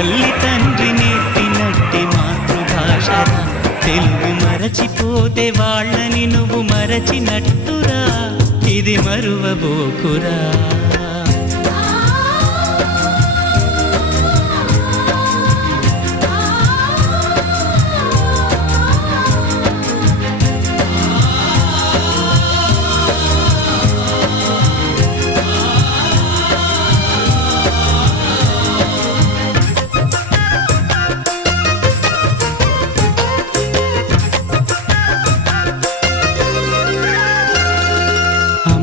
తల్లి తండ్రి నేర్పినట్టి మాతృభాష తెలుగు మరచిపోతే వాళ్ళని నువ్వు మరచినట్టురా. ఇది మరువబోకురా.